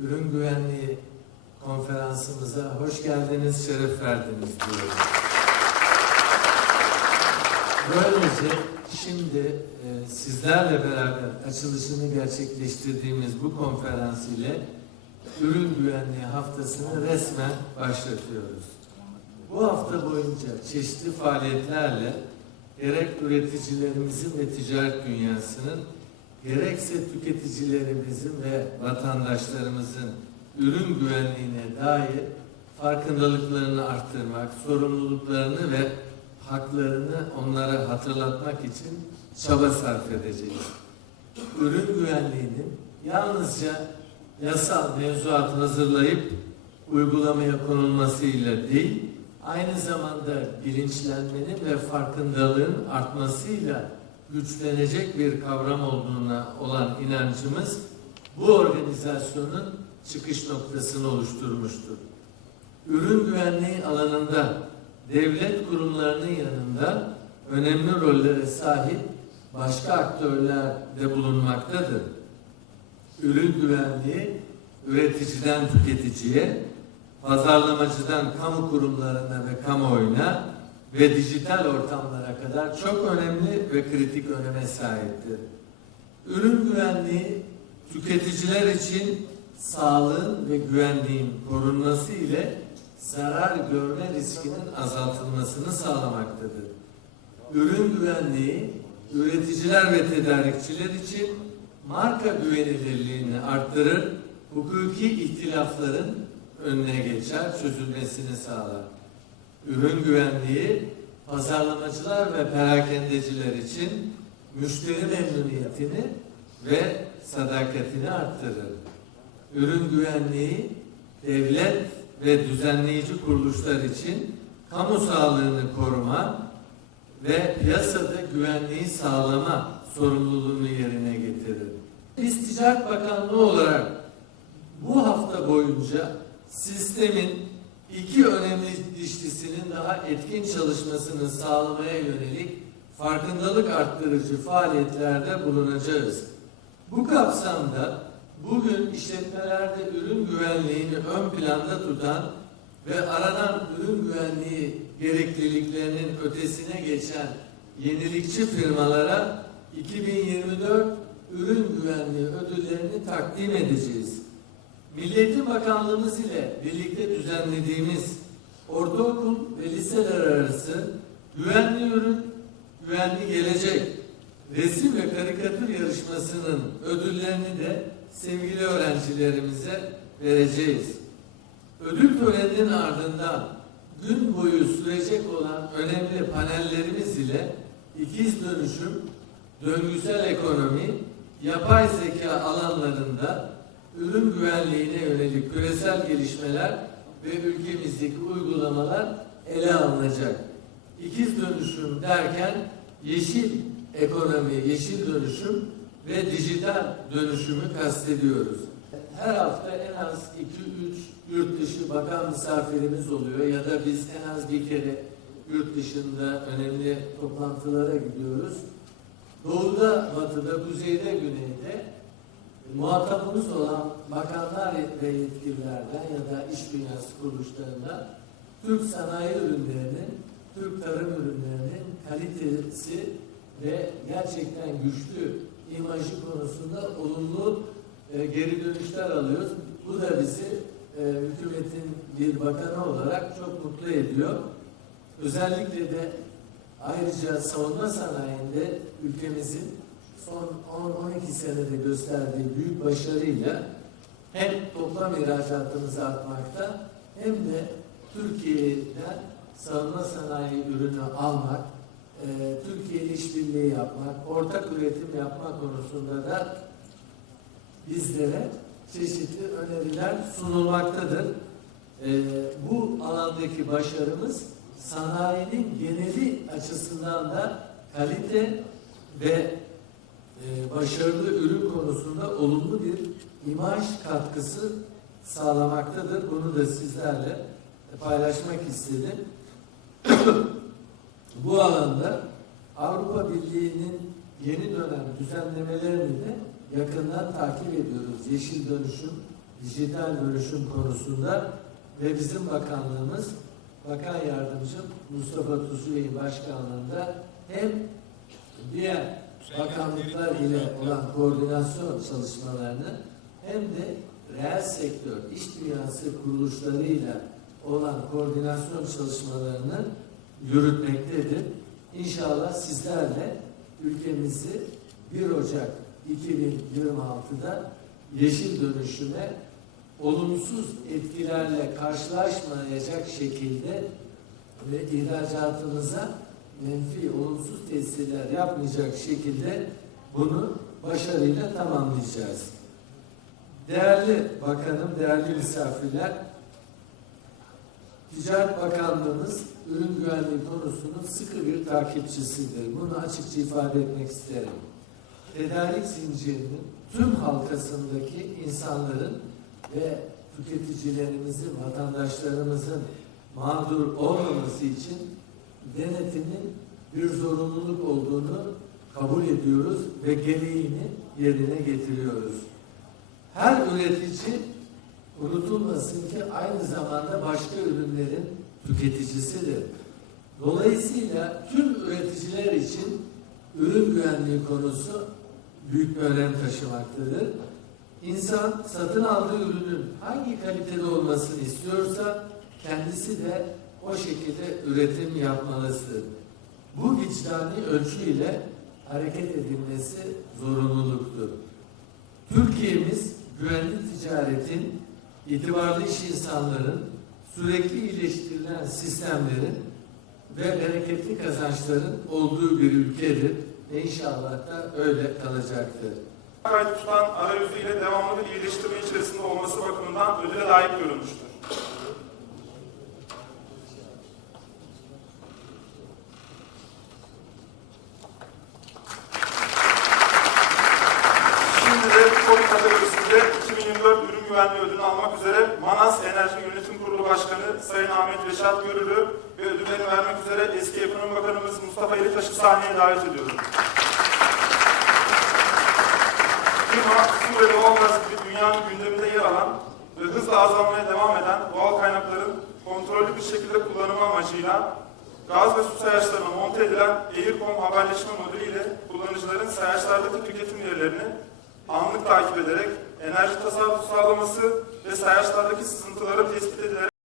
ürün güvenliği konferansımıza hoş geldiniz, şeref verdiniz diyorum. Böylece şimdi e, sizlerle beraber açılışını gerçekleştirdiğimiz bu konferans ile ürün güvenliği haftasını resmen başlatıyoruz. Bu hafta boyunca çeşitli faaliyetlerle gerek üreticilerimizin ve ticaret dünyasının gerekse tüketicilerimizin ve vatandaşlarımızın ürün güvenliğine dair farkındalıklarını arttırmak, sorumluluklarını ve haklarını onlara hatırlatmak için çaba sarf edeceğiz. Ürün güvenliğinin yalnızca yasal mevzuat hazırlayıp uygulamaya konulmasıyla değil, aynı zamanda bilinçlenmenin ve farkındalığın artmasıyla güçlenecek bir kavram olduğuna olan inancımız bu organizasyonun çıkış noktasını oluşturmuştur. Ürün güvenliği alanında devlet kurumlarının yanında önemli rollere sahip başka aktörler de bulunmaktadır. Ürün güvenliği üreticiden tüketiciye, pazarlamacıdan kamu kurumlarına ve kamuoyuna ve dijital ortamlara kadar çok önemli ve kritik öneme sahiptir. Ürün güvenliği tüketiciler için sağlığın ve güvenliğin korunması ile zarar görme riskinin azaltılmasını sağlamaktadır. Ürün güvenliği üreticiler ve tedarikçiler için marka güvenilirliğini arttırır, hukuki ihtilafların önüne geçer, çözülmesini sağlar. Ürün güvenliği pazarlamacılar ve perakendeciler için müşteri memnuniyetini ve sadakatini arttırır. Ürün güvenliği devlet ve düzenleyici kuruluşlar için kamu sağlığını koruma ve piyasada güvenliği sağlama sorumluluğunu yerine getirir. Biz Ticaret Bakanlığı olarak bu hafta boyunca sistemin iki önemli dişlisinin daha etkin çalışmasını sağlamaya yönelik farkındalık arttırıcı faaliyetlerde bulunacağız. Bu kapsamda bugün işletmelerde ürün güvenliğini ön planda tutan ve aranan ürün güvenliği gerekliliklerinin ötesine geçen yenilikçi firmalara 2024 ürün güvenliği ödüllerini takdim edeceğiz. Milli Eğitim Bakanlığımız ile birlikte düzenlediğimiz ortaokul ve liseler arası güvenli ürün, güvenli gelecek resim ve karikatür yarışmasının ödüllerini de sevgili öğrencilerimize vereceğiz. Ödül töreninin ardından gün boyu sürecek olan önemli panellerimiz ile ikiz dönüşüm, döngüsel ekonomi, yapay zeka alanlarında ürün güvenliğine yönelik küresel gelişmeler ve ülkemizdeki uygulamalar ele alınacak. İkiz dönüşüm derken yeşil ekonomi, yeşil dönüşüm ve dijital dönüşümü kastediyoruz. Her hafta en az 2-3 yurt dışı bakan misafirimiz oluyor ya da biz en az bir kere yurt dışında önemli toplantılara gidiyoruz. Doğuda, batıda, kuzeyde, güneyde muhatabımız olan bakanlar ve yetkililerden ya da iş dünyası kuruluşlarından Türk sanayi ürünlerinin, Türk tarım ürünlerinin kalitesi ve gerçekten güçlü imajı konusunda olumlu e, geri dönüşler alıyoruz. Bu da bizi e, hükümetin bir bakanı olarak çok mutlu ediyor. Özellikle de ayrıca savunma sanayinde ülkemizin son 10-12 senede gösterdiği büyük başarıyla hem toplam ihracatımız artmakta hem de Türkiye'den savunma sanayi ürünü almak, e, Türkiye işbirliği yapmak, ortak üretim yapmak konusunda da bizlere çeşitli öneriler sunulmaktadır. E, bu alandaki başarımız sanayinin geneli açısından da kalite ve e, başarılı ürün konusunda olumlu bir imaj katkısı sağlamaktadır. Bunu da sizlerle paylaşmak istedim. Bu alanda Avrupa Birliği'nin yeni dönem düzenlemelerini de yakından takip ediyoruz. Yeşil dönüşüm, dijital dönüşüm konusunda ve bizim bakanlığımız Bakan Yardımcım Mustafa Tuzluy'un başkanlığında hem diğer bakanlıklar ile olan koordinasyon çalışmalarını hem de reel sektör, iş dünyası kuruluşlarıyla olan koordinasyon çalışmalarını yürütmektedir. İnşallah sizlerle ülkemizi 1 Ocak 2026'da yeşil dönüşüme olumsuz etkilerle karşılaşmayacak şekilde ve ihracatımıza menfi, olumsuz tesirler yapmayacak şekilde bunu başarıyla tamamlayacağız. Değerli bakanım, değerli misafirler, Ticaret Bakanlığımız ürün güvenliği konusunun sıkı bir takipçisidir. Bunu açıkça ifade etmek isterim. Tedarik zincirinin tüm halkasındaki insanların ve tüketicilerimizin, vatandaşlarımızın mağdur olmaması için denetimin bir zorunluluk olduğunu kabul ediyoruz ve gereğini yerine getiriyoruz. Her üretici unutulmasın ki aynı zamanda başka ürünlerin tüketicisidir. Dolayısıyla tüm üreticiler için ürün güvenliği konusu büyük bir önem taşımaktadır. İnsan satın aldığı ürünün hangi kalitede olmasını istiyorsa kendisi de o şekilde üretim yapmalısıdır. Bu vicdani ölçüyle hareket edilmesi zorunluluktur. Türkiye'miz güvenli ticaretin, itibarlı iş insanların, sürekli iyileştirilen sistemlerin ve bereketli kazançların olduğu bir ülkedir. Ve inşallah da öyle kalacaktır. kaydı tutan arayüzüyle devamlı bir iyileştirme içerisinde olması bakımından ödüle layık görülmüştür. Şimdi de kod kategorisinde 2024 ürün güvenliği ödülünü almak üzere Manas Enerji Yönetim Kurulu Başkanı Sayın Ahmet Reşat Görür'ü ve ödüllerini vermek üzere eski Ekonomi Bakanımız Mustafa Elitaş'ı sahneye davet ediyorum. Firma, su ve doğalgaz gibi dünyanın gündeminde yer alan ve hızla azalmaya devam eden doğal kaynakların kontrollü bir şekilde kullanımı amacıyla gaz ve su sayaçlarına monte edilen Aircom haberleşme modülü ile kullanıcıların sayaçlardaki tüketim verilerini anlık takip ederek enerji tasarrufu sağlaması ve sayaçlardaki sızıntıları tespit edilerek